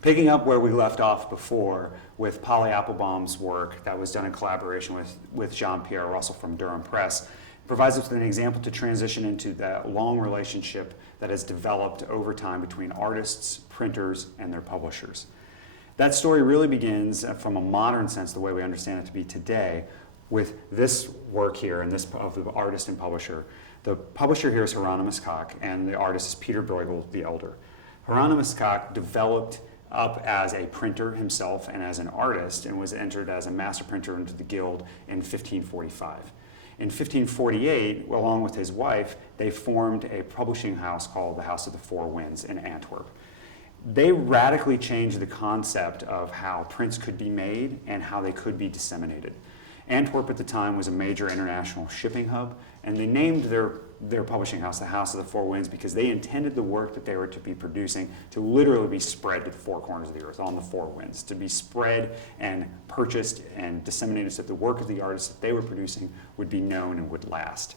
Picking up where we left off before with Polly Applebaum's work that was done in collaboration with Jean-Pierre Russell from Durham Press, provides us with an example to transition into that long relationship that has developed over time between artists, printers, and their publishers. That story really begins from a modern sense, the way we understand it to be today, with this work here and this of the artist and publisher. The publisher here is Hieronymus Koch, and the artist is Peter Bruegel the Elder. Hieronymus Koch developed up as a printer himself and as an artist, and was entered as a master printer into the guild in 1545. In 1548, along with his wife, they formed a publishing house called the House of the Four Winds in Antwerp. They radically changed the concept of how prints could be made and how they could be disseminated. Antwerp at the time was a major international shipping hub, and they named their publishing house the House of the Four Winds because they intended the work that they were to be producing to literally be spread to the four corners of the earth on the four winds, to be spread and purchased and disseminated so that the work of the artists that they were producing would be known and would last.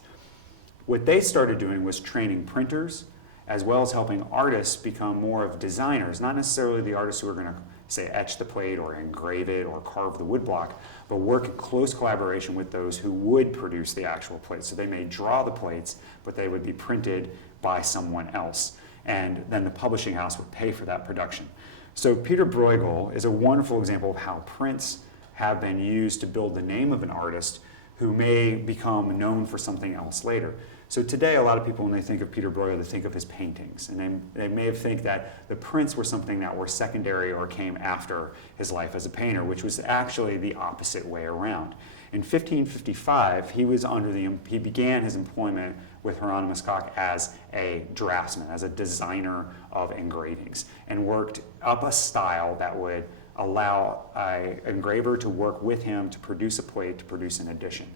What they started doing was training printers as well as helping artists become more of designers, not necessarily the artists who are going to say etch the plate or engrave it or carve the woodblock, but work in close collaboration with those who would produce the actual plates. So they may draw the plates, but they would be printed by someone else. And then the publishing house would pay for that production. So Peter Bruegel is a wonderful example of how prints have been used to build the name of an artist who may become known for something else later. So today, a lot of people, when they think of Peter Bruegel, they think of his paintings. And they may have think that the prints were something that were secondary or came after his life as a painter, which was actually the opposite way around. In 1555, he began his employment with Hieronymus Koch as a draftsman, as a designer of engravings, and worked up a style that would allow an engraver to work with him to produce a plate, to produce an edition.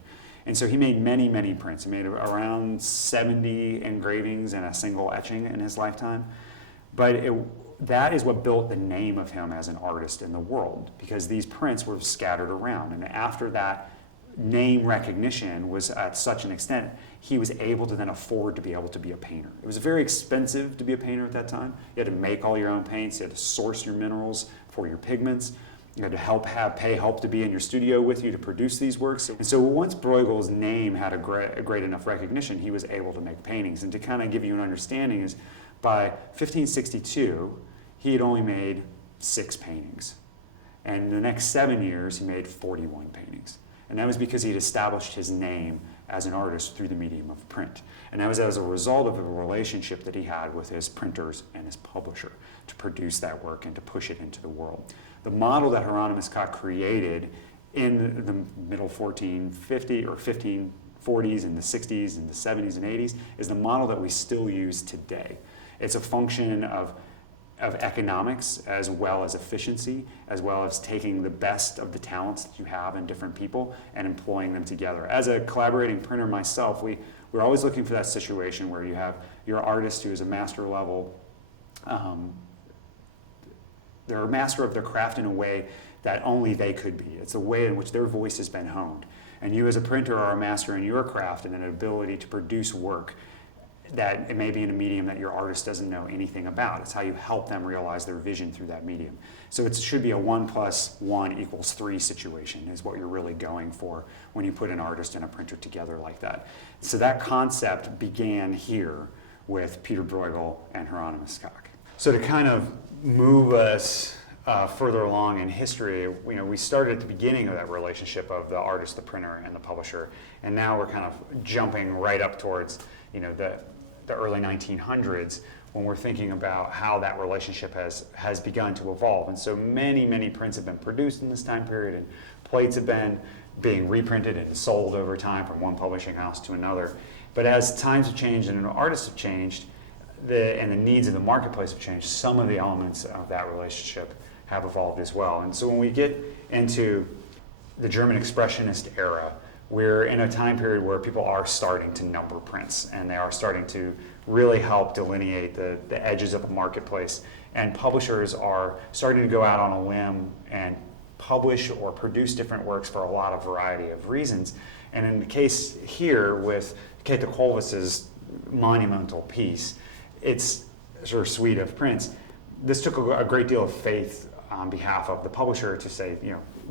And so he made many, many prints. He made around 70 engravings and a single etching in his lifetime. But that is what built the name of him as an artist in the world, because these prints were scattered around. And after that name recognition was at such an extent, he was able to then afford to be able to be a painter. It was very expensive to be a painter at that time. You had to make all your own paints. You had to source your minerals for your pigments. You had to pay help to be in your studio with you to produce these works. And so once Bruegel's name had a great enough recognition, he was able to make paintings. And to kind of give you an understanding is, by 1562, he had only made 6 paintings. And in the next 7 years, he made 41 paintings. And that was because he'd established his name as an artist through the medium of print. And that was as a result of a relationship that he had with his printers and his publisher to produce that work and to push it into the world. The model that Hieronymus Koch created in the middle 1450 or 1540s and the 60s and the 70s and 80s is the model that we still use today. It's a function of economics as well as efficiency, as well as taking the best of the talents that you have in different people and employing them together. As a collaborating printer myself, we're always looking for that situation where you have your artist who is a master level. They're a master of their craft in a way that only they could be. It's a way in which their voice has been honed. And you as a printer are a master in your craft and an ability to produce work that it may be in a medium that your artist doesn't know anything about. It's how you help them realize their vision through that medium. So it should be a 1 + 1 = 3 situation is what you're really going for when you put an artist and a printer together like that. So that concept began here with Peter Bruegel and Hieronymus Koch. So to kind of move us further along in history, we started at the beginning of that relationship of the artist, the printer, and the publisher, and now we're kind of jumping right up towards the early 1900s when we're thinking about how that relationship has begun to evolve. And so many prints have been produced in this time period, and plates have been being reprinted and sold over time from one publishing house to another. But as times have changed and artists have changed, and the needs of the marketplace have changed, some of the elements of that relationship have evolved as well. And so when we get into the German Expressionist era, we're in a time period where people are starting to number prints, and they are starting to really help delineate the edges of the marketplace. And publishers are starting to go out on a limb and publish or produce different works for a lot of variety of reasons. And in the case here with Kathe Kollwitz's monumental piece, it's sort of suite of prints. this took a great deal of faith on behalf of the publisher to say,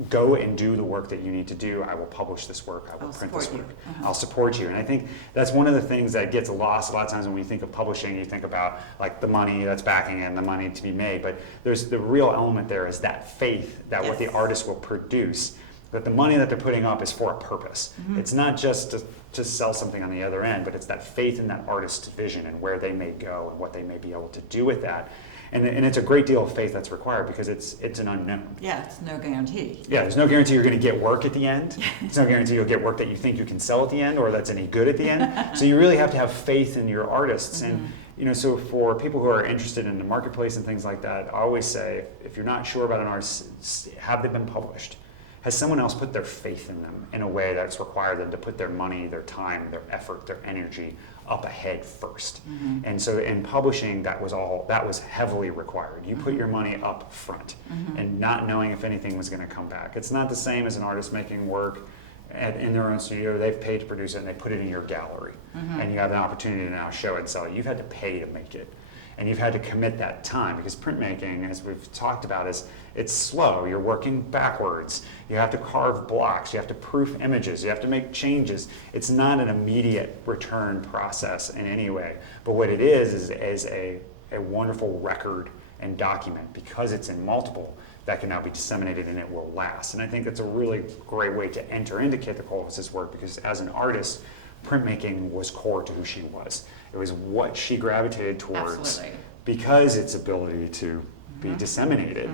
go and do the work that you need to do. I will publish this work. I will print this work. I'll support you. And I think that's one of the things that gets lost a lot of times when we think of publishing. You think about like the money that's backing it and the money to be made, but there's the real element there is that faith that what the artist will produce, that the money that they're putting up is for a purpose. It's not just to sell something on the other end, but it's that faith in that artist's vision and where they may go and what they may be able to do with that. And it's a great deal of faith that's required because it's an unknown. Yeah, it's no guarantee. Yeah, there's no guarantee you're going to get work at the end. There's no guarantee you'll get work that you think you can sell at the end or that's any good at the end. So you really have to have faith in your artists. And so for people who are interested in the marketplace and things like that, I always say, if you're not sure about an artist, have they been published? Has someone else put their faith in them in a way that's required them to put their money, their time, their effort, their energy up ahead first? And so in publishing, that was heavily required. You put your money up front and not knowing if anything was going to come back. It's not the same as an artist making work in their own studio. They've paid to produce it and they put it in your gallery and you have an opportunity to now show it and sell it. You've had to pay to make it. And you've had to commit that time because printmaking, as we've talked about, it's slow. You're working backwards. You have to carve blocks. You have to proof images. You have to make changes. It's not an immediate return process in any way. But what it is a wonderful record and document because it's in multiple that can now be disseminated and it will last. And I think that's a really great way to enter into Kathe Kollwitz's work because as an artist, printmaking was core to who she was. It was what she gravitated towards because its ability to be disseminated.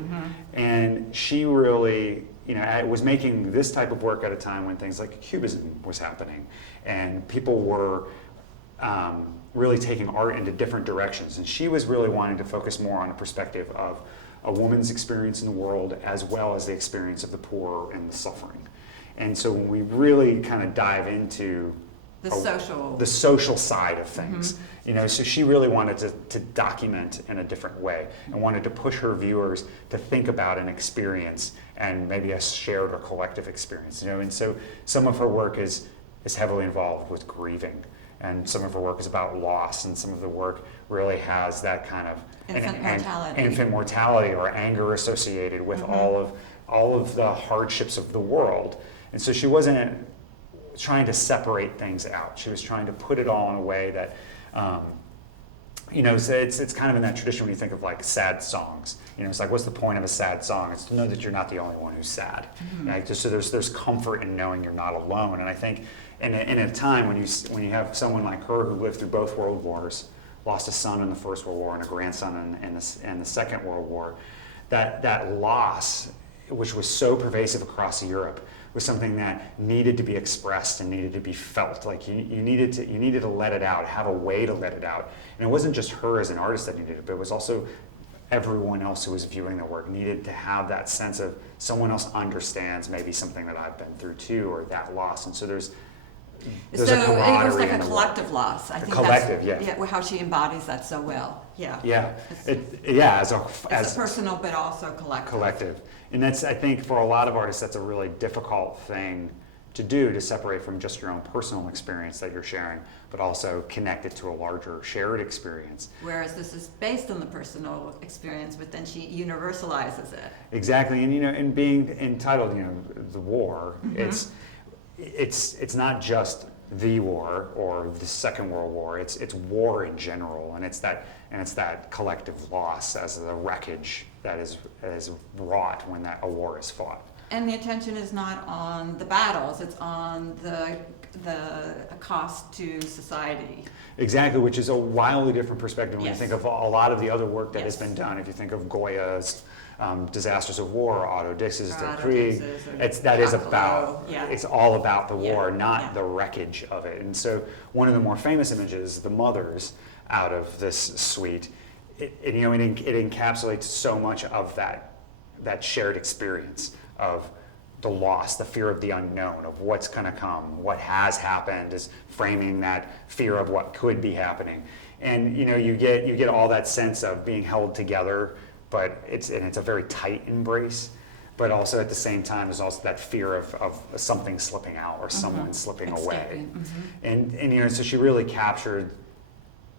And she really, was making this type of work at a time when things like Cubism was happening and people were really taking art into different directions. And she was really wanting to focus more on a perspective of a woman's experience in the world as well as the experience of the poor and the suffering. And so when we really kind of dive into the social side of things, so she really wanted to document in a different way and wanted to push her viewers to think about an experience and maybe a shared or collective experience, and so some of her work is heavily involved with grieving and some of her work is about loss and some of the work really has that kind of infant mortality or anger associated with all of the hardships of the world. And so she wasn't trying to separate things out. She was trying to put it all in a way that, so it's kind of in that tradition when you think of like sad songs. It's like, what's the point of a sad song? It's to know that you're not the only one who's sad. So there's comfort in knowing you're not alone. And I think in a time when you have someone like her who lived through both world wars, lost a son in the First World War and a grandson in the Second World War, that loss, which was so pervasive across Europe, was something that needed to be expressed and needed to be felt. Like you needed to let it out, have a way to let it out. And it wasn't just her as an artist that needed it, but it was also everyone else who was viewing the work needed to have that sense of someone else understands maybe something that I've been through too, or that loss. And so there's a camaraderie. It was like a collective loss. I think collective, how she embodies that so well. As personal, but also collective. And that's, I think, for a lot of artists, that's a really difficult thing to do, to separate from just your own personal experience that you're sharing, but also connect it to a larger shared experience. Whereas this is based on the personal experience, but then she universalizes it. Exactly, and and being entitled, the war, it's not just the war or the Second World War. It's war in general, and it's that collective loss as the wreckage that is wrought when a war is fought. And the attention is not on the battles; it's on the cost to society. Exactly, which is a wildly different perspective when you think of a lot of the other work that has been done. If you think of Goya's Disasters of War, Otto Dix's Der Krieg, it's all about the war, not the wreckage of it. And so one of the more famous images, the mothers out of this suite, it encapsulates so much of that shared experience of the loss, the fear of the unknown, of what's going to come, what has happened, is framing that fear of what could be happening. And you get all that sense of being held together, but it's a very tight embrace. But also at the same time, there's also that fear of something slipping out or someone slipping away. And so she really captured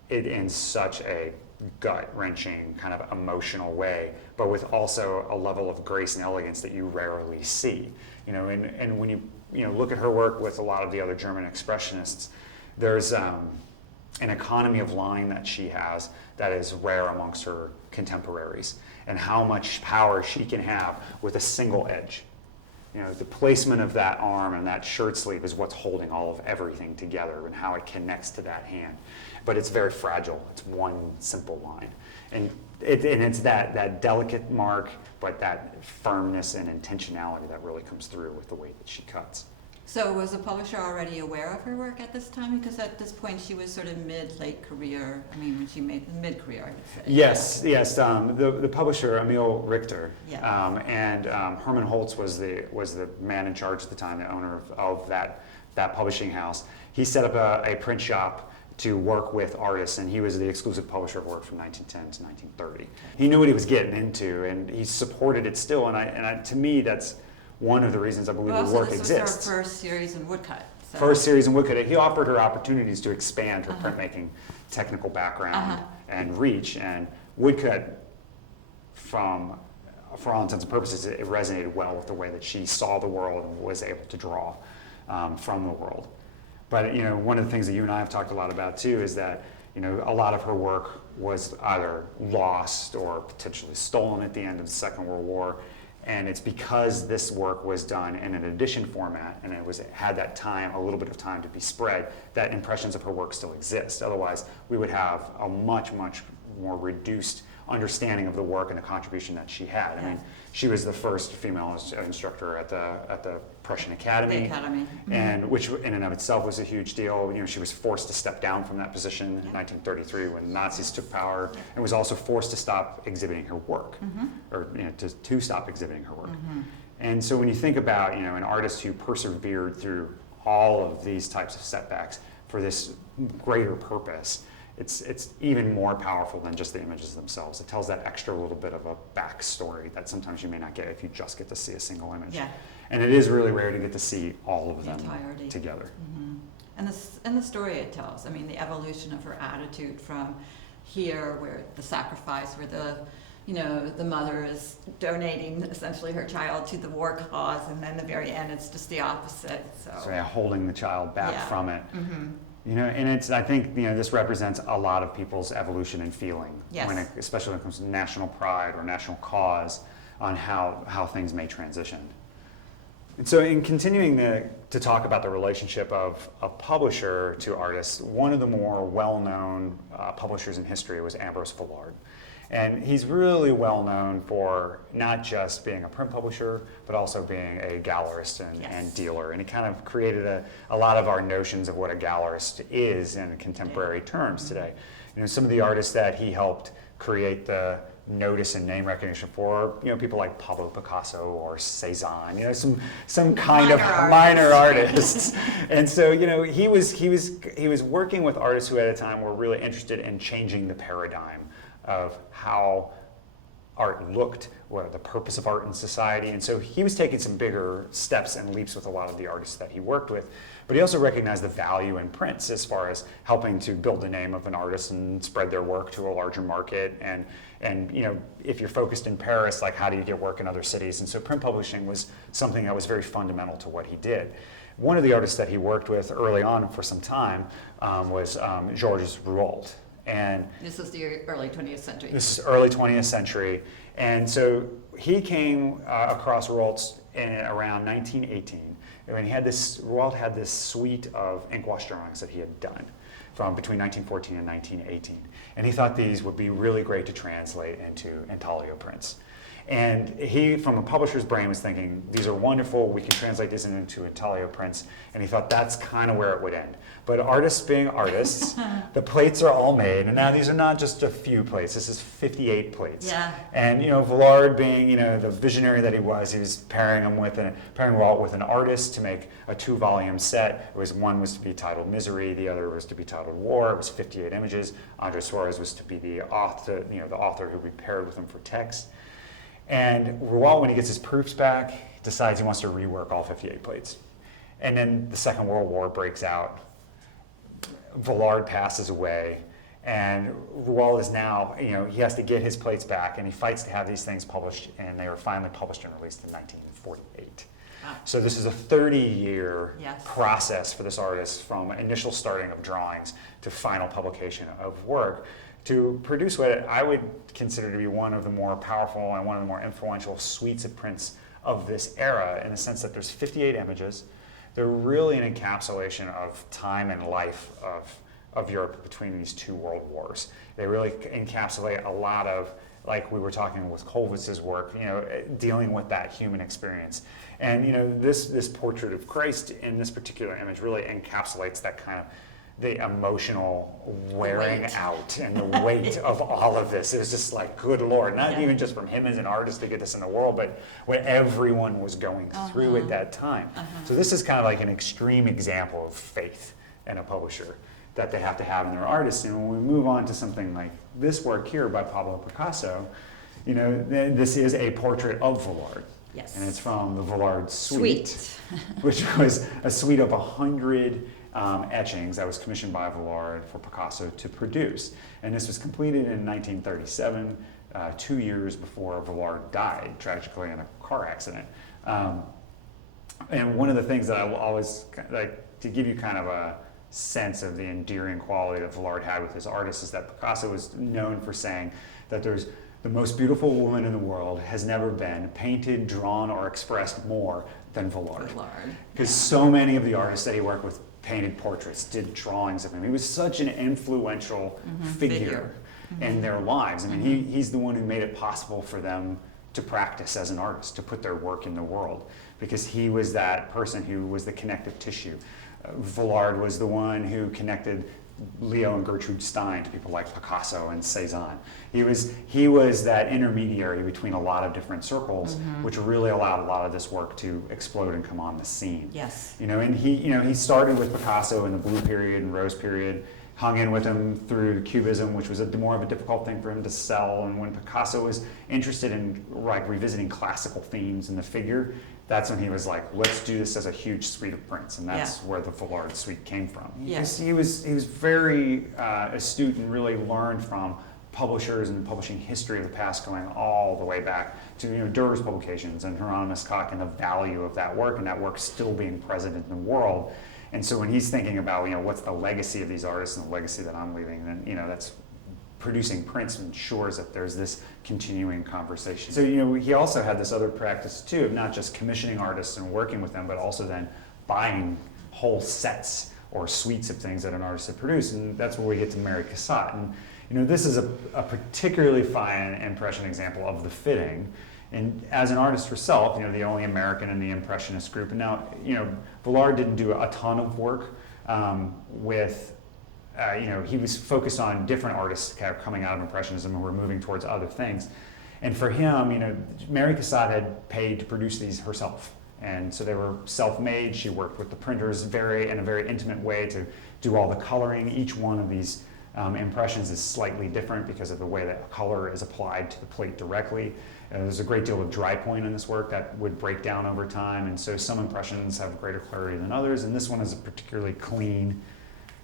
it in such a gut-wrenching, kind of emotional way, but with also a level of grace and elegance that you rarely see. And when you look at her work with a lot of the other German expressionists, there's an economy of line that she has that is rare amongst her contemporaries, and how much power she can have with a single edge. The placement of that arm and that shirt sleeve is what's holding all of everything together and how it connects to that hand. But it's very fragile. It's one simple line. And it's that delicate mark, but that firmness and intentionality that really comes through with the way that she cuts. So was the publisher already aware of her work at this time? Because at this point she was sort of late career. I mean, when she made mid-career, I would say. Yes. The publisher, Emil Richter, Yeah. and Herman Holtz was the man in charge at the time, the owner of that publishing house. He set up a print shop to work with artists, and he was the exclusive publisher of work from 1910 to 1930. He knew what he was getting into, and he supported it still. And to me, that's one of the reasons I believe the work exists. This was her first series in Woodcut. So. First series in Woodcut. He offered her opportunities to expand her printmaking technical background and reach. And Woodcut, for all intents and purposes, it resonated well with the way that she saw the world and was able to draw from the world. But one of the things that you and I have talked a lot about too is that a lot of her work was either lost or potentially stolen at the end of the Second World War. And it's because this work was done in an edition format and it had that time, a little bit of time to be spread, that impressions of her work still exist. Otherwise, we would have a much, much more reduced understanding of the work and the contribution that she had. I mean, she was the first female instructor at the Prussian Academy. The Academy. And which in and of itself was a huge deal. She was forced to step down from that position in 1933 when Nazis took power, and was also forced to stop exhibiting her work, or to stop exhibiting her work. And so when you think about an artist who persevered through all of these types of setbacks for this greater purpose, it's even more powerful than just the images themselves. It tells that extra little bit of a backstory that sometimes you may not get if you just get to see a single image. Yeah. And it is really rare to get to see all of them entirety. Together. And the story it tells. I mean, the evolution of her attitude from here, where the sacrifice, where the mother is donating essentially her child to the war cause, and then the very end, it's just the opposite. So Holding the child back from it. And I think this represents a lot of people's evolution and feeling, especially when it comes to national pride or national cause, on how things may transition. And so in continuing to talk about the relationship of a publisher to artists, one of the more well-known publishers in history was Ambroise Vollard. And he's really well known for not just being a print publisher, but also being a gallerist and dealer. And he kind of created a lot of our notions of what a gallerist is in contemporary terms today. Some of the artists that he helped create the notice and name recognition for, people like Pablo Picasso or Cézanne, some kind of minor artists. And so, he was working with artists who at a time were really interested in changing the paradigm of how art looked, what the purpose of art in society. And so he was taking some bigger steps and leaps with a lot of the artists that he worked with. But he also recognized the value in prints as far as helping to build the name of an artist and spread their work to a larger market. And if you're focused in Paris, like how do you get work in other cities? And so print publishing was something that was very fundamental to what he did. One of the artists that he worked with early on for some time was Georges Rouault. And this is the early 20th century. This is early 20th century. And so he came across Rouault in around 1918. And Rouault had this suite of ink wash drawings that he had done from between 1914 and 1918. And he thought these would be really great to translate into intaglio prints. And he, from a publisher's brain, was thinking, these are wonderful, we can translate these into intaglio prints. And he thought that's kind of where it would end. But artists being artists, the plates are all made. And now these are not just a few plates, this is 58 plates. Yeah. And Vollard being the visionary that he was pairing Rouault with an artist to make a 2-volume set. One was to be titled Misery, the other was to be titled War. It was 58 images. Andres Suarez was to be the author who would be paired with him for text. And Rouault, when he gets his proofs back, decides he wants to rework all 58 plates. And then the Second World War breaks out. Vollard passes away, And Rouault is now, he has to get his plates back, and he fights to have these things published, and they were finally published and released in 1948. Wow. So this is a 30-year Yes. process for this artist, from initial starting of drawings to final publication of work, to produce what I would consider to be one of the more powerful and one of the more influential suites of prints of this era, in the sense that there's 58 images. They're really an encapsulation of time and life of Europe between these two world wars. They really encapsulate a lot of, like we were talking with Kollwitz's work, dealing with that human experience. And this portrait of Christ in this particular image really encapsulates that kind of the emotional wearing out and the weight of all of this. It was just like, good Lord, not even just from him as an artist to get this in the world, but what everyone was going through at that time. So this is kind of like an extreme example of faith in a publisher that they have to have in their artists. And when we move on to something like this work here by Pablo Picasso, this is a portrait of Vollard. Yes. And it's from the Vollard suite. Which was a suite of 100 etchings that was commissioned by Vollard for Picasso to produce. And this was completed in 1937, 2 years before Vollard died, tragically in a car accident. And one of the things that I will always, like, to give you kind of a sense of the endearing quality that Vollard had with his artists, is that Picasso was known for saying that there's the most beautiful woman in the world has never been painted, drawn, or expressed more than Vollard. Because so many of the artists that he worked with painted portraits, did drawings of him. He was such an influential figure in their lives. I mean, he's the one who made it possible for them to practice as an artist, to put their work in the world, because he was that person who was the connective tissue. Vollard was the one who connected Leo and Gertrude Stein to people like Picasso and Cézanne. He was that intermediary between a lot of different circles, which really allowed a lot of this work to explode and come on the scene. Yes. And he started with Picasso in the Blue period and Rose period, hung in with him through Cubism, which was more of a difficult thing for him to sell. And when Picasso was interested in revisiting classical themes in the figure, that's when he was like, let's do this as a huge suite of prints, and that's where the Vollard suite came from. Yes. He was very astute and really learned from publishers and publishing history of the past, going all the way back to Durer's publications and Hieronymus Koch, and the value of that work, and that work still being present in the world. And so when he's thinking about what's the legacy of these artists and the legacy that I'm leaving, then that's producing prints ensures that there's this continuing conversation. So he also had this other practice too of not just commissioning artists and working with them, but also then buying whole sets or suites of things that an artist had produced, and that's where we get to Mary Cassatt. And this is a particularly fine impression example of the fitting. And as an artist herself, the only American in the Impressionist group, and now Vollard didn't do a ton of work with. He was focused on different artists kind of coming out of Impressionism and were moving towards other things. And for him, Mary Cassatt had paid to produce these herself. And so they were self-made. She worked with the printers in a very intimate way to do all the coloring. Each one of these impressions is slightly different because of the way that color is applied to the plate directly. There's a great deal of dry point in this work that would break down over time. And so some impressions have greater clarity than others. And this one is a particularly clean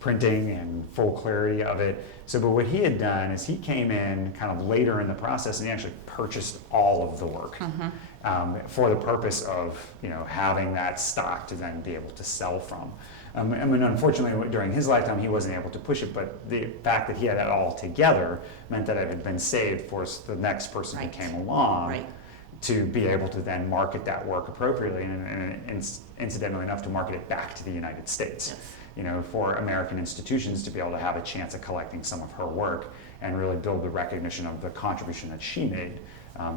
printing and full clarity of it. So, but what he had done is he came in kind of later in the process, and he actually purchased all of the work for the purpose of having that stock to then be able to sell from. I mean, unfortunately, during his lifetime, he wasn't able to push it, but the fact that he had it all together meant that it had been saved for the next person who came along to be able to then market that work appropriately, and incidentally enough, to market it back to the United States. For American institutions to be able to have a chance at collecting some of her work and really build the recognition of the contribution that she made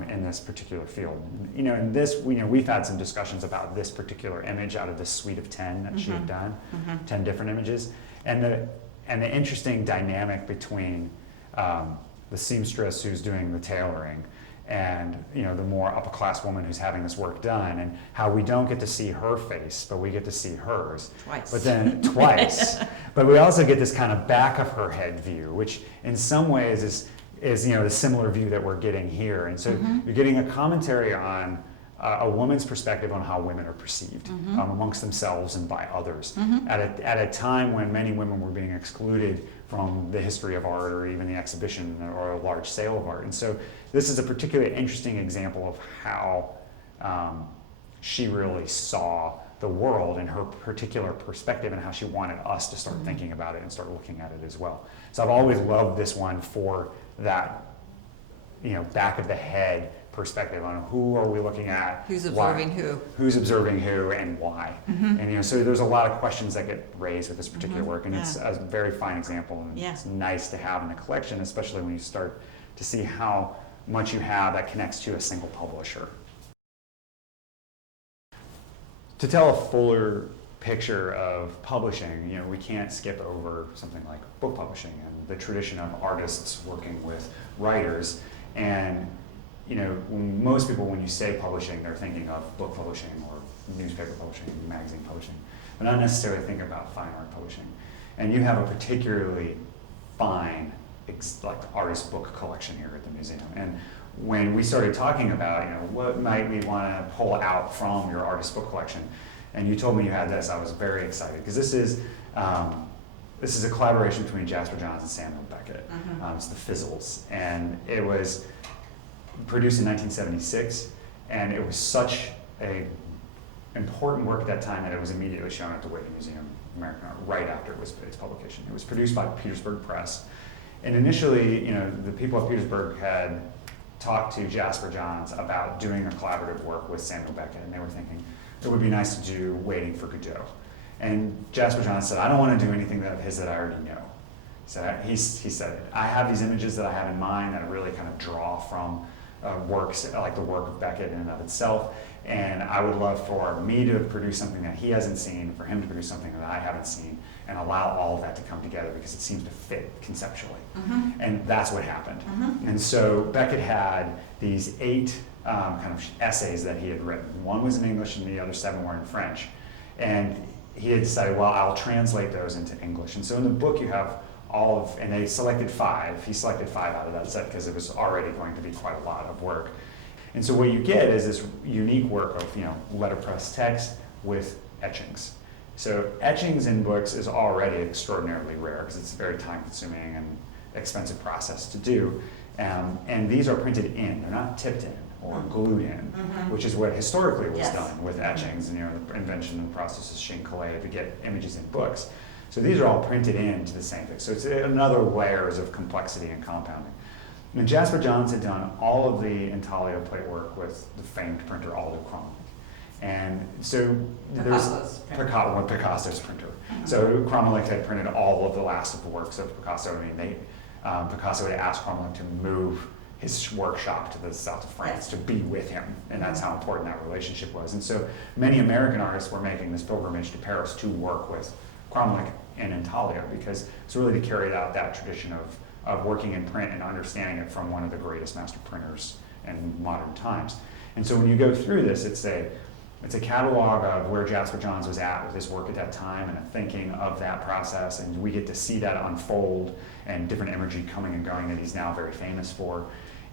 in this particular field. And this, we've had some discussions about this particular image out of this suite of 10 that she had done, 10 different images, and the interesting dynamic between the seamstress who's doing the tailoring and the more upper class woman who's having this work done, and how we don't get to see her face, but we get to see hers. But then twice. But we also get this kind of back of her head view, which in some ways is the similar view that we're getting here. And so you're getting a commentary on a woman's perspective on how women are perceived amongst themselves and by others at a time when many women were being excluded from the history of art or even the exhibition or a large sale of art. And so this is a particularly interesting example of how she really saw the world in her particular perspective and how she wanted us to start thinking about it and start looking at it as well. So I've always loved this one for that, back of the head perspective on who are we looking at, Who's observing who's observing who, and why. And so there's a lot of questions that get raised with this particular work, and it's a very fine example, and it's nice to have in the collection, especially when you start to see how much you have that connects to a single publisher. To tell a fuller picture of publishing, we can't skip over something like book publishing and the tradition of artists working with writers. And most people, when you say publishing, they're thinking of book publishing or newspaper publishing, magazine publishing, but not necessarily thinking about fine art publishing. And you have a particularly fine, artist book collection here at the museum. And when we started talking about, what might we want to pull out from your artist book collection, and you told me you had this, I was very excited because this is a collaboration between Jasper Johns and Samuel Beckett. It's the Fizzles, and it was produced in 1976, and it was such a important work at that time that it was immediately shown at the Whitney Museum of American Art right after its publication. It was produced by Petersburg Press, and initially, the people at Petersburg had talked to Jasper Johns about doing a collaborative work with Samuel Beckett, and they were thinking it would be nice to do Waiting for Godot. And Jasper Johns said, I don't want to do anything of his that I already know. So he said, I have these images that I have in mind that really kind of draw from works, like the work of Beckett in and of itself, and I would love for me to produce something that he hasn't seen, for him to produce something that I haven't seen, and allow all of that to come together because it seems to fit conceptually. And that's what happened. And so Beckett had these 8 kind of essays that he had written. One was in English and the other 7 were in French. And he had decided, well, I'll translate those into English. And so in the book you have and they selected 5. He selected 5 out of that set because it was already going to be quite a lot of work. And so what you get is this unique work of, letterpress text with etchings. So etchings in books is already extraordinarily rare because it's a very time-consuming and expensive process to do. And these are printed in; they're not tipped in or glued in, which is what historically was done with etchings and the invention and the process of Chine-Calais to get images in books. So these are all printed into the same thing. So it's another layers of complexity and compounding. And Jasper Johns had done all of the intaglio plate work with the famed printer Aldo Cromwell. And so there's Picasso's printer. So Cromwell had printed all of the last of the works of Picasso. I mean, Picasso had asked Cromwell to move his workshop to the south of France to be with him, and that's how important that relationship was. And so many American artists were making this pilgrimage to Paris to work with Cromwell and intaglio because it's really to carry out that tradition of working in print and understanding it from one of the greatest master printers in modern times. And so when you go through this, it's a catalog of where Jasper Johns was at with his work at that time and a thinking of that process, and we get to see that unfold and different imagery coming and going that he's now very famous for.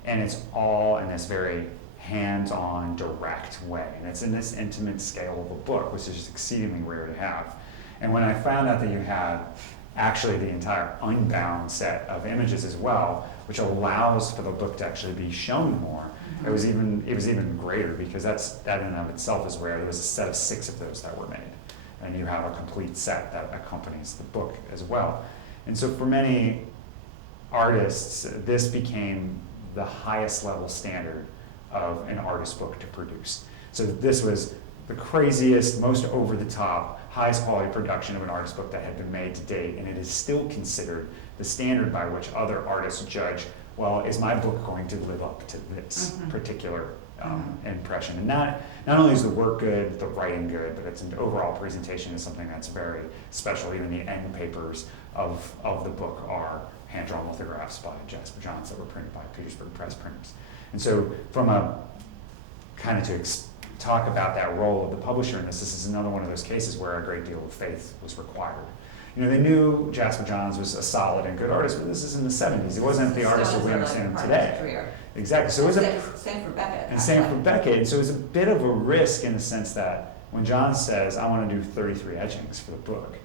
And it's all in this very hands-on, direct way. And it's in this intimate scale of a book, which is just exceedingly rare to have. And when I found out that you had actually the entire unbound set of images as well, which allows for the book to actually be shown more, it was even greater because that in and of itself is rare. There was a set of 6 of those that were made, and you have a complete set that accompanies the book as well. And so for many artists, this became the highest level standard of an artist book to produce. So this was the craziest, most over-the-top, highest quality production of an artist book that had been made to date, and it is still considered the standard by which other artists judge, well, is my book going to live up to this particular impression? And not only is the work good, the writing good, but its an overall presentation is something that's very special. Even the end papers of the book are hand-drawn lithographs by Jasper Johns that were printed by Petersburg Press printers. And so from a kind of to talk about that role of the publisher in this is another one of those cases where a great deal of faith was required. they knew Jasper Johns was a solid and good artist, but this is in the 70s. It wasn't the artist that we understand him today. Exactly. So it was same for Beckett. and same for Beckett. And so it was a bit of a risk in the sense that when John says, I want to do 33 etchings for the book,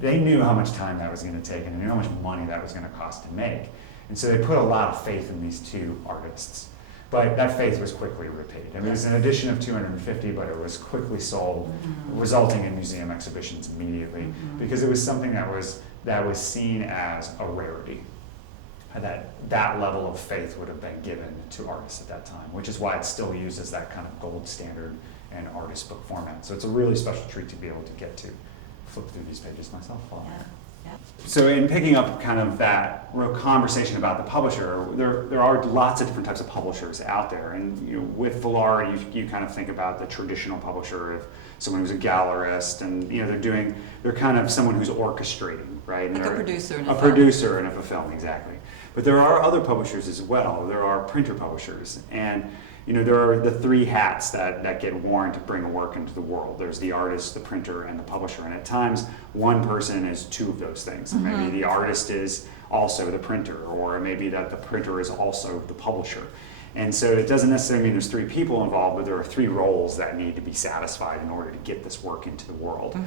they knew how much time that was going to take and they knew how much money that was going to cost to make. And so they put a lot of faith in these two artists. But that faith was quickly repaid. I mean, it was an edition of 250, but it was quickly sold, resulting in museum exhibitions immediately, because it was something that was seen as a rarity. That level of faith would have been given to artists at that time, which is why it's still used as that kind of gold standard in artist book format. So it's a really special treat to be able to get to flip through these pages myself. So in picking up kind of that real conversation about the publisher, there are lots of different types of publishers out there. And with Vollard, you kind of think about the traditional publisher of someone who's a gallerist, and they're kind of someone who's orchestrating, right? And like a producer in a producer in a film, exactly. But there are other publishers as well. There are printer publishers, and there are the three hats that get worn to bring a work into the world. There's the artist, the printer, and the publisher. And at times, one person is two of those things. Maybe the artist is also the printer, or maybe that the printer is also the publisher. And so it doesn't necessarily mean there's three people involved, but there are three roles that need to be satisfied in order to get this work into the world.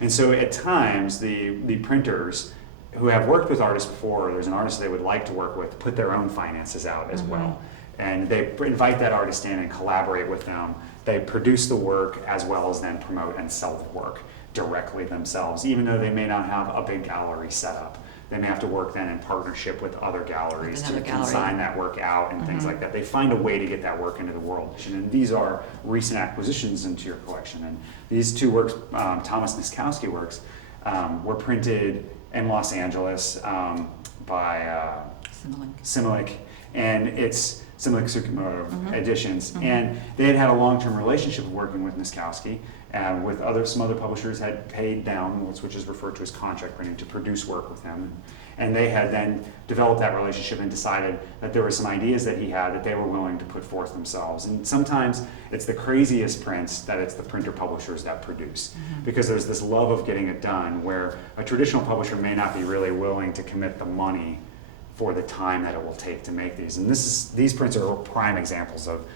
And so at times, the printers who have worked with artists before, there's an artist they would like to work with, put their own finances out as well. And they invite that artist in and collaborate with them. They produce the work as well as then promote and sell the work directly themselves, even though they may not have a big gallery set up. They may have to work then in partnership with other galleries to consign that work out and things like that. They find a way to get that work into the world. And these are recent acquisitions into your collection. And these two works, Thomas Niskowski works, were printed in Los Angeles by Similik, and it's Similik Tsukamoto Editions. And they had a long-term relationship working with Niskowski, with some other publishers had paid down, which is referred to as contract printing, to produce work with him. And they had then developed that relationship and decided that there were some ideas that he had that they were willing to put forth themselves. And sometimes it's the craziest prints that it's the printer publishers that produce, because there's this love of getting it done where a traditional publisher may not be really willing to commit the money for the time that it will take to make these. And these prints are prime examples of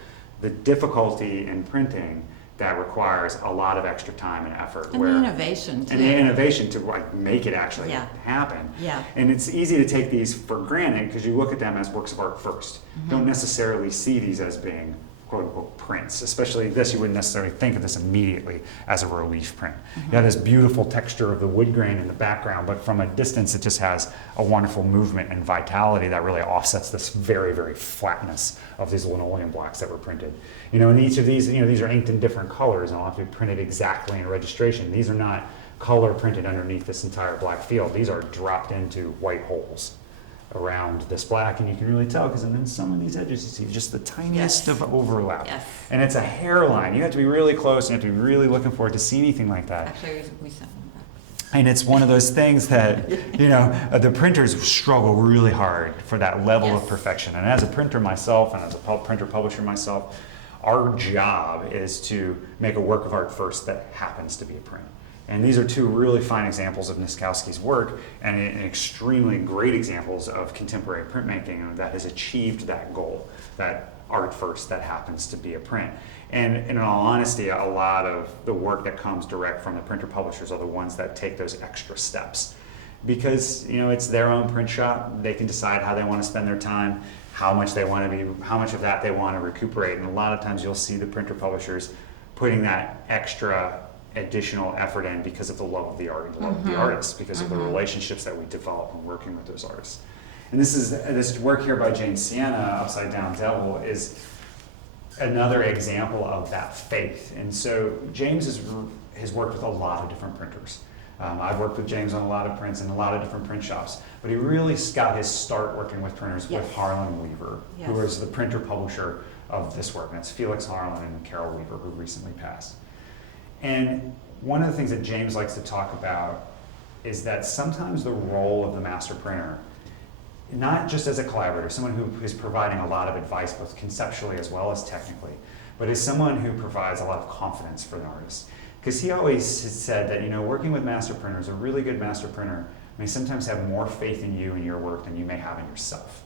the difficulty in printing that requires a lot of extra time and effort. And the innovation too. And the innovation to make it actually happen. And it's easy to take these for granted because you look at them as works of art first. Don't necessarily see these as being quote unquote prints, especially this. You wouldn't necessarily think of this immediately as a relief print. You have this beautiful texture of the wood grain in the background, but from a distance it just has a wonderful movement and vitality that really offsets this very, very flatness of these linoleum blocks that were printed. And each of these, these are inked in different colors and will have to be printed exactly in registration. These are not color printed underneath this entire black field. These are dropped into white holes around this black, and you can really tell because in some of these edges you see just the tiniest of overlap. And it's a hairline. You have to be really close, you have to be really looking for it to see anything like that. Actually, we sent them back. And it's one of those things that, the printers struggle really hard for that level of perfection. And as a printer myself, and as a printer publisher myself, our job is to make a work of art first that happens to be a print. And these are two really fine examples of Niskowski's work and extremely great examples of contemporary printmaking that has achieved that goal, that art first that happens to be a print. And in all honesty, a lot of the work that comes direct from the printer publishers are the ones that take those extra steps. Because it's their own print shop, they can decide how they want to spend their time, how much of that they want to recuperate. And a lot of times you'll see the printer publishers putting that extra additional effort in because of the love of the art and love of the artists, because of the relationships that we develop when working with those artists. And this work here by James Sienna, Upside Down Devil, is another example of that faith. And so James has worked with a lot of different printers. I've worked with James on a lot of prints in a lot of different print shops, but he really got his start working with printers with Harlan Weaver, who was the printer publisher of this work. And it's Felix Harlan and Carol Weaver, who recently passed. And one of the things that James likes to talk about is that sometimes the role of the master printer, not just as a collaborator, someone who is providing a lot of advice both conceptually as well as technically, but as someone who provides a lot of confidence for the artist. Because he always said that, working with master printers, a really good master printer may sometimes have more faith in you and your work than you may have in yourself.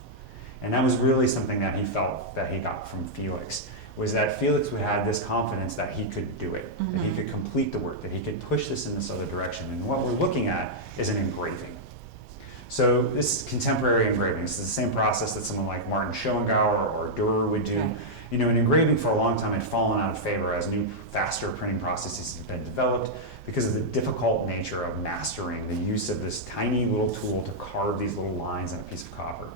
And that was really something that he felt that he got from Felix, was that Felix would have this confidence that he could do it, that he could complete the work, that he could push this in this other direction. And what we're looking at is an engraving. So this is contemporary engraving. This is the same process that someone like Martin Schoengauer or Dürer would do. Right. An engraving for a long time had fallen out of favor as new, faster printing processes have been developed because of the difficult nature of mastering the use of this tiny little tool to carve these little lines on a piece of copper.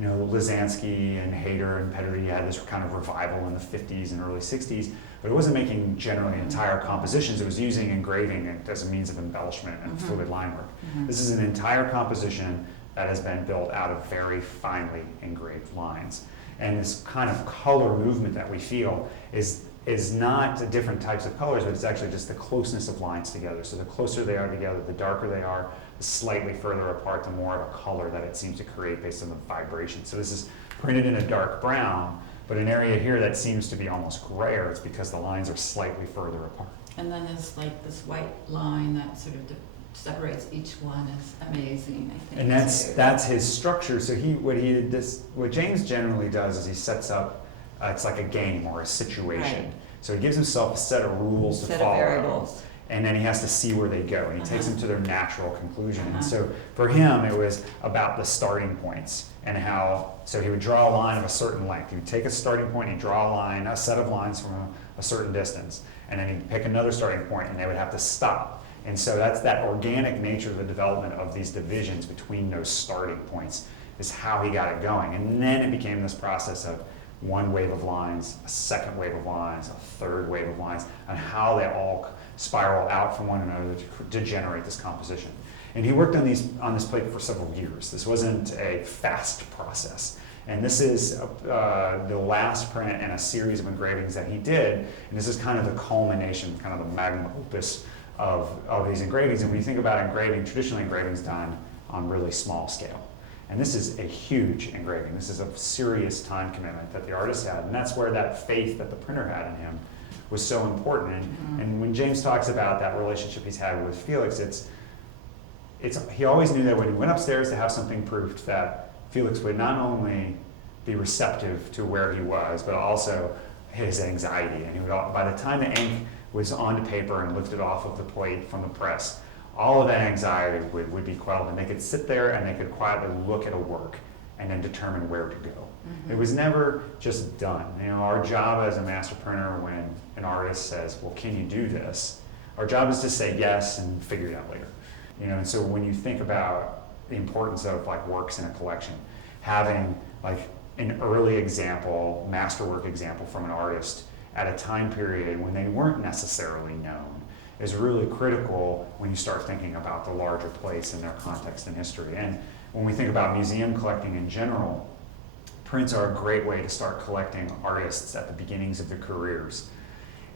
Lizansky and Hayter and Pettery had this kind of revival in the 50s and early 60s, but it wasn't making generally entire compositions. It was using engraving as a means of embellishment and fluid line work. This is an entire composition that has been built out of very finely engraved lines. And this kind of color movement that we feel is not the different types of colors, but it's actually just the closeness of lines together. So the closer they are together, the darker they are, the slightly further apart, the more of a color that it seems to create based on the vibration. So this is printed in a dark brown, but an area here that seems to be almost grayer, it's because the lines are slightly further apart. And then there's like this white line that sort of separates each one. Is amazing, I think. And that's his structure. So what James generally does is he sets up, it's like a game or a situation. Right. So he gives himself a set of rules to follow. Set of variables. And then he has to see where they go, and he takes them to their natural conclusion. And so for him, it was about the starting points and so he would draw a line of a certain length. He would take a starting point, he'd draw a line, a set of lines from a certain distance, and then he'd pick another starting point, and they would have to stop. And so that's that organic nature of the development of these divisions between those starting points is how he got it going. And then it became this process of one wave of lines, a second wave of lines, a third wave of lines, and how they all spiral out from one another to generate this composition. And he worked on this plate for several years. This wasn't a fast process. And this is the last print in a series of engravings that he did. And this is kind of the culmination, kind of the magnum opus of these engravings. And when you think about engraving, traditionally engraving is done on really small scale. And this is a huge engraving. This is a serious time commitment that the artist had. And that's where that faith that the printer had in him was so important. And when James talks about that relationship he's had with Felix, he always knew that when he went upstairs to have something proofed, that Felix would not only be receptive to where he was, but also his anxiety. And he would, by the time the ink was onto paper and lifted off of the plate from the press, all of that anxiety would be quelled, and they could sit there and they could quietly look at a work and then determine where to go. It was never just done. Our job as a master printer, when an artist says, well, can you do this? Our job is to say yes and figure it out later. And so when you think about the importance of works in a collection, having an early example, masterwork example from an artist at a time period when they weren't necessarily known is really critical when you start thinking about the larger place and their context and history. And when we think about museum collecting in general, prints are a great way to start collecting artists at the beginnings of their careers.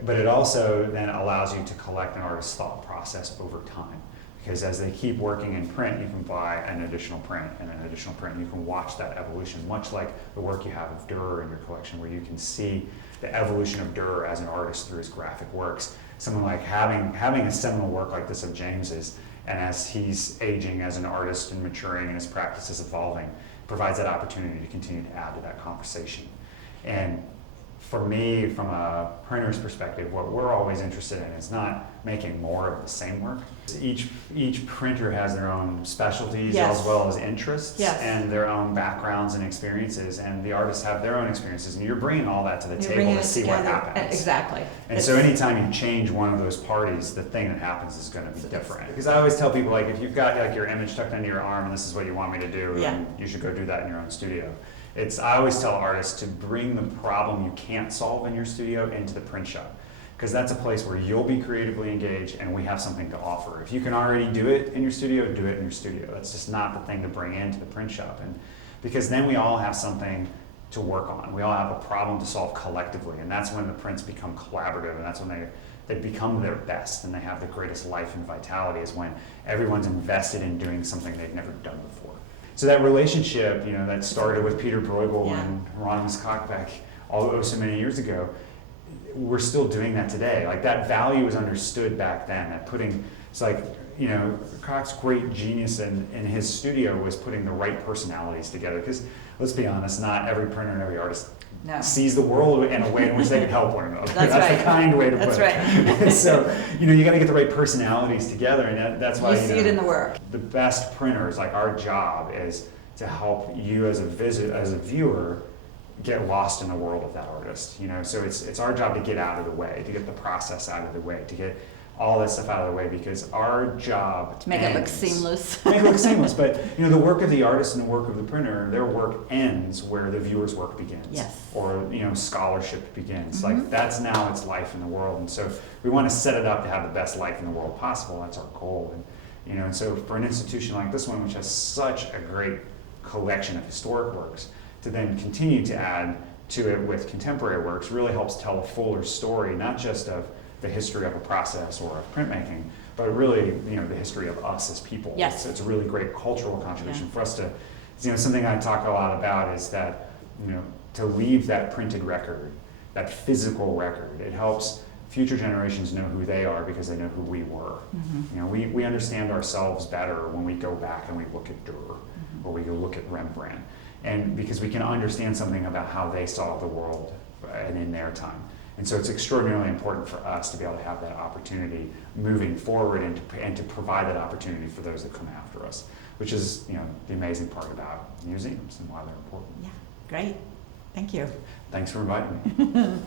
But it also then allows you to collect an artist's thought process over time. Because as they keep working in print, you can buy an additional print and an additional print. You can watch that evolution, much like the work you have of Dürer in your collection, where you can see the evolution of Dürer as an artist through his graphic works. Someone like having a seminal work like this of James's, and as he's aging as an artist and maturing and his practice is evolving, provides that opportunity to continue to add to that conversation. And for me, from a printer's perspective, what we're always interested in is not making more of the same work. Each printer has their own specialties as well as interests and their own backgrounds and experiences, and the artists have their own experiences, and you're bringing all that to the table to see what happens. Exactly. And so anytime you change one of those parties, the thing that happens is going to be different. Because I always tell people, if you've got your image tucked under your arm and this is what you want me to do, then you should go do that in your own studio. I always tell artists to bring the problem you can't solve in your studio into the print shop, because that's a place where you'll be creatively engaged and we have something to offer. If you can already do it in your studio, do it in your studio. That's just not the thing to bring into the print shop. And because then we all have something to work on. We all have a problem to solve collectively, and that's when the prints become collaborative, and that's when they become their best and they have the greatest life and vitality, is when everyone's invested in doing something they've never done before. So that relationship, that started with Peter Bruegel and Hieronymus Kochbeck so many years ago, we're still doing that today. Like that value was understood back then. That it's like, you know, Koch's great genius in his studio was putting the right personalities together. Because let's be honest, not every printer and every artist sees the world in a way in which they can help one another. That's the kind way to put it. That's right. So, you know, you got to get the right personalities together, and that's why you see it in the work. The best printers, like our job is to help you as a viewer get lost in the world of that artist. You know, so it's our job to get out of the way, to get the process out of the way, to get all that stuff out of the way, because our job to make it look seamless. Make it look seamless, but you know, the work of the artist and the work of the printer, their work ends where the viewer's work begins. Yes. Or, you know, scholarship begins. Mm-hmm. Like that's now its life in the world, and so we want to set it up to have the best life in the world possible. That's our goal, and you know, and so for an institution like this one, which has such a great collection of historic works, to then continue to add to it with contemporary works really helps tell a fuller story, not just of the history of a process or of printmaking, but really, you know, the history of us as people. Yes. It's a really great cultural contribution for us to, you know, something I talk a lot about is that, you know, to leave that printed record, that physical record, it helps future generations know who they are because they know who we were. Mm-hmm. You know, we understand ourselves better when we go back and we look at Durer, or we go look at Rembrandt, and because we can understand something about how they saw the world and in their time. And so it's extraordinarily important for us to be able to have that opportunity moving forward, and to provide that opportunity for those that come after us, which is, you know, the amazing part about museums and why they're important. Yeah, great. Thank you. Thanks for inviting me.